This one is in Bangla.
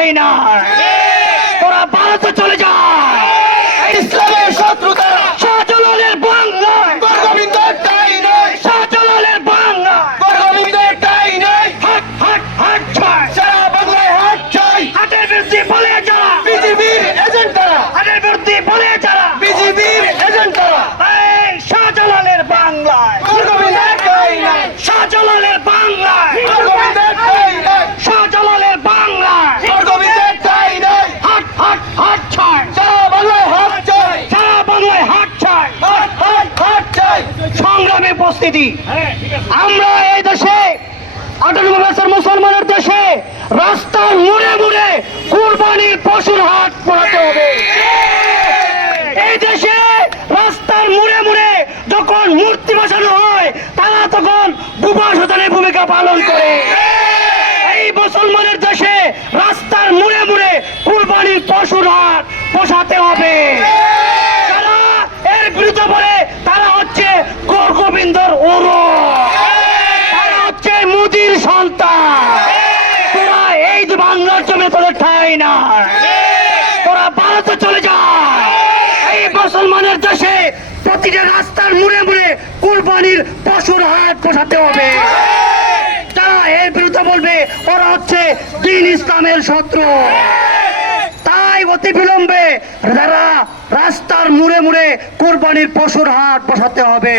ঠাঁই না। তোরা ভারতে চলে যা। ইসলামের শত্রুতা শাহজালালের বাংলায় গোবিন্দের ঠাঁই নয়, শাহজালালের বাংলায় গোবিন্দের ঠাঁই নয়। হাট হাট হাট ছয়। সারা বাংলায় হাট চাই, হাটের বিরুদ্ধে বলে যারা, বিজেপির এজেন্ট তারা, হাটের বিরুদ্ধে বলে যারা, বিজেপির এজেন্ট তারা। এই শাহজালালের বাংলায় গোবিন্দের ঠাঁই নয়, শাহজালালের বাংলায় গোবিন্দের ঠাঁই নয়, শাহজালালের বাংলায় গোবিন্দের ঠাঁই নয়। হাট হাট হাট ছয়। সারা বাংলায় হাট চাই, সারা বাংলায় হাট ছয়। হাট হাট হাট চাই। সংগ্রামী উপস্থিতি, আমরা এই দেশে 98 বছর মুসলমানের দেশে রাস্তার মুড়ে মুড়ে কুরবানির পশুর হাট পড়াতে হবে। এই দেশে রাস্তার মুড়ে মুড়ে যখন মূর্তি বসানো হয় তারা তখন বুবা শতানের ভূমিকা পালন করে। এই মুসলমানের দেশে রাস্তার মুড়ে মুড়ে কুরবানির পশুর হাট বসাতে হবে। যারা এর বিরুদ্ধে বলে তারা হচ্ছে গোবিন্দর ওরো, তারা হচ্ছে মোদির সন্তান। তোরা এই যে বাংলার জমে তোদের ঠাঁই না, তোরা ভারতে চলে যা। এই মুসলমানের দেশে প্রতিটা রাস্তার মুড়ে মুড়ে কুরবানির পশুর হাট বসাতে হবে। যারা এর বিরুদ্ধে বলবে ওরা হচ্ছে দ্বীন ইসলামের শত্রু। তাই অতি বিলম্বে যারা রাস্তার মুড়ে মুড়ে কুরবানির পশুর হাট বসাতে হবে।